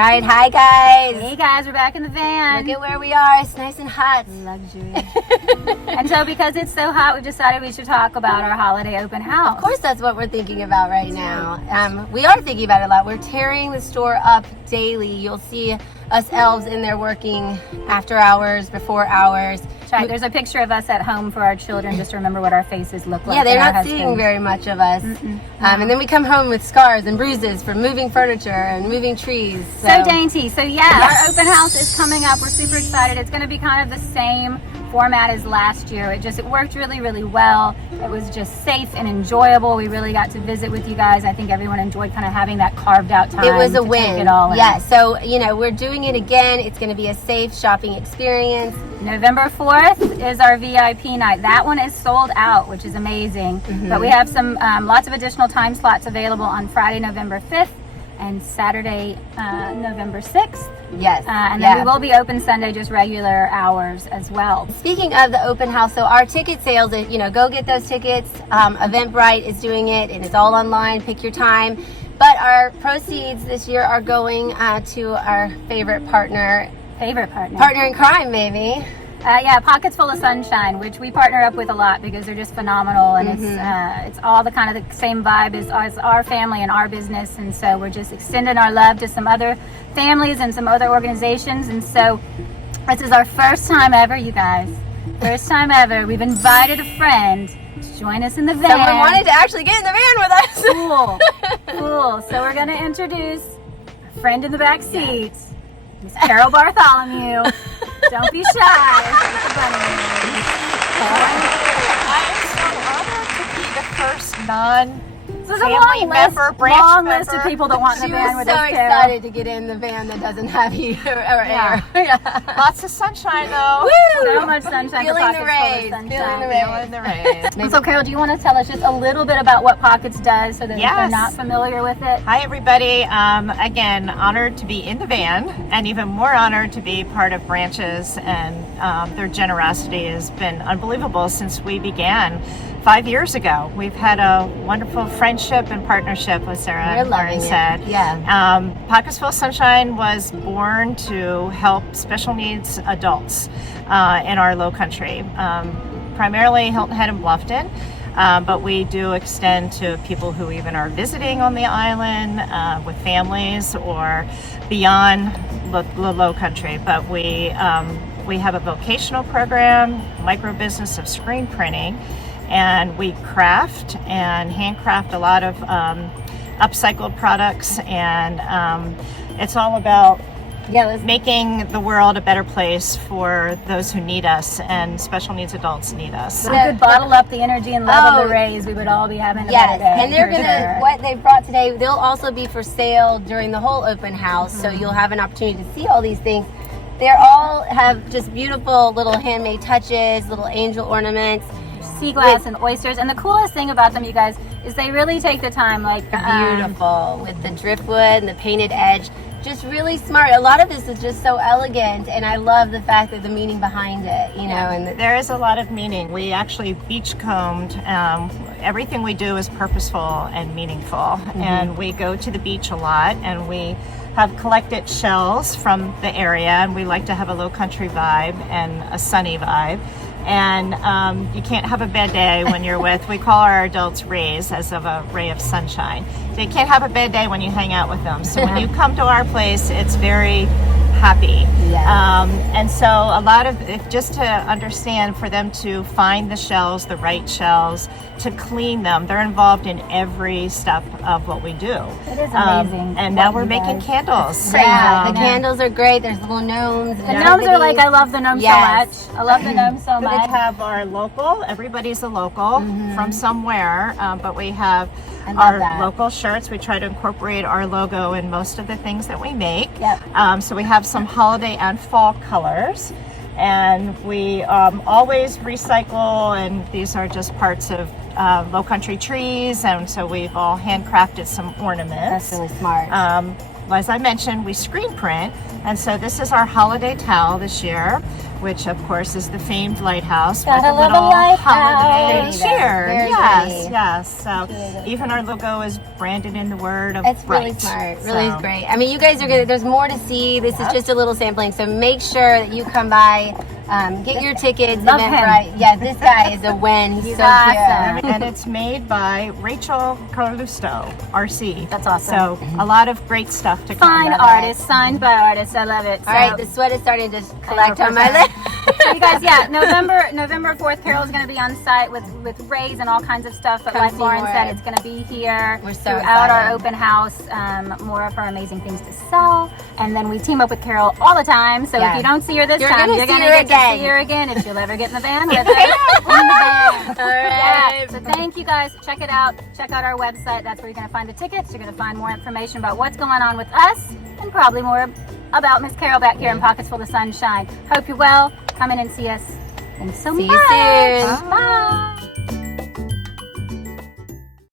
right, hi guys. Hey guys, we're back in the van. Look at where we are. It's nice and hot. Luxury. And so because it's so hot, we decided we should talk about our holiday open house. Of course, that's what we're thinking about right now. We are thinking about it a lot. We're tearing the store up daily. You'll see us elves in there working after hours, before hours. That's right. There's a picture of us at home for our children just to remember what our faces look like. Yeah, they're not seeing very much of us. And then we come home with scars and bruises from moving furniture and moving trees. So dainty. So yeah, our open house is coming up. We're super excited. It's going to be kind of the same format as last year. It worked really, really well. It was just safe and enjoyable. We really got to visit with you guys. I think everyone enjoyed kind of having that carved out time. It was a win. Take it all in. Yeah, so we're doing it again. It's going to be a safe shopping experience. November 4th is our VIP night. That one is sold out, which is amazing. But we have some lots of additional time slots available on Friday, November 5th and Saturday, November 6th. Yes. And then we will be open Sunday, just regular hours as well. Speaking of the open house, so our ticket sales, go get those tickets. Eventbrite is doing it, and it's all online. Pick your time. But our proceeds this year are going to our favorite partner. Partner in crime, maybe. Pockets Full of Sunshine, which we partner up with a lot because they're just phenomenal, and it's all the kind of the same vibe as our family and our business, and so we're just extending our love to some other families and some other organizations. And so this is our first time ever, you guys. First time ever. We've invited a friend to join us in the van. Someone wanted to actually get in the van with us. Cool. So we're going to introduce a friend in the back seat. Miss Carol Bartholomew. Don't be shy. I am so honored to be the first There's family member, branch long member. list of people that want in the She van was with so us, Carol. excited to get in the van that doesn't have heat or air. Yeah. Lots of sunshine though. So much sunshine. Feeling the for rays. Pockets Full of Feeling the Sunshine. rays. Feeling the rays. So Carol, do you want to tell us just a little bit about what Pockets does so that if they're Yes. not familiar with it? Hi everybody. Again, honored to be in the van, and even more honored to be part of Branches, and their generosity has been unbelievable since we began 5 years ago. We've had a wonderful friendship and partnership with Sarah We're and loving Lauren it. said. Yeah. Pockets Full of Sunshine was born to help special needs adults in our Lowcountry, primarily Hilton Head and Bluffton. But we do extend to people who even are visiting on the island with families or beyond the Lowcountry. But we have a vocational program, micro business of screen printing, and we craft and handcraft a lot of upcycled products, and it's all about making the world a better place for those who need us, and special needs adults need us. If we could bottle up the energy and love of the rays, we would all be having a better day. And they're gonna what they brought today. They'll also be for sale during the whole open house, so you'll have an opportunity to see all these things. They all have just beautiful little handmade touches, little angel ornaments, sea glass and oysters. And the coolest thing about them, you guys, is they really take the time, beautiful with the driftwood and the painted edge. Just really smart. A lot of this is just so elegant, and I love the fact that the meaning behind it, and there is a lot of meaning. We actually beach combed. Everything we do is purposeful and meaningful, and we go to the beach a lot, and we have collected shells from the area, and we like to have a Lowcountry vibe and a sunny vibe. And you can't have a bad day when you're with, we call our adults rays, as of a ray of sunshine. So you can't have a bad day when you hang out with them. So when you come to our place, it's very happy. And so a lot of, just to understand, for them to find the shells, the right shells, to clean them, they're involved in every step of what we do. It is amazing. And now we're making candles. Yeah, the candles are great. There's little gnomes. The gnomes are like, I love the gnomes so much. I love the gnomes so We much. have our local, everybody's a local from somewhere, but we have love our local shirts. We try to incorporate our logo in most of the things that we make. So we have some holiday and fall colors, and we always recycle, and these are just parts of Lowcountry trees, and so we've all handcrafted some ornaments. That's really smart. As I mentioned, we screen print, and so this is our holiday towel this year which of course is the famed lighthouse with Gotta a love a little lighthouse. holiday Pretty though. cheer. Very Yes, pretty. yes. So even our logo is branded in the word of It's really bright. smart. Really So- great. I mean, you guys are gonna. There's more to see. This is just a little sampling, so make sure that you come by, get your tickets. Love him. Eventbrite. Yeah, this guy is a win. He's so awesome. cute. And it's made by Rachel Carlusto, RC. That's awesome. So a lot of great stuff to come. Fine love it. artists, signed by artists. I love it. All right, the sweat is starting to collect know, on my for lip. So you guys, yeah, November 4th, Carol's going to be on site with Rays and all kinds of stuff. But Come like see Lauren more. said, it's going to be here We're so throughout our excited. open house. More of her amazing things to sell, and then we team up with Carol all the time. So Yeah. if you don't see her this You're time, gonna you're see going her to get again. to see her again if she'll ever get in the van with her. In the van. All Yeah. right. So thank you guys. Check it out. Check out our website. That's where you're going to find the tickets. You're going to find more information about what's going on with us, and probably more about Miss Carol back here in Pockets Full of Sunshine. Hope you're well. Come in and see us. Thanks so See much. you soon. Bye.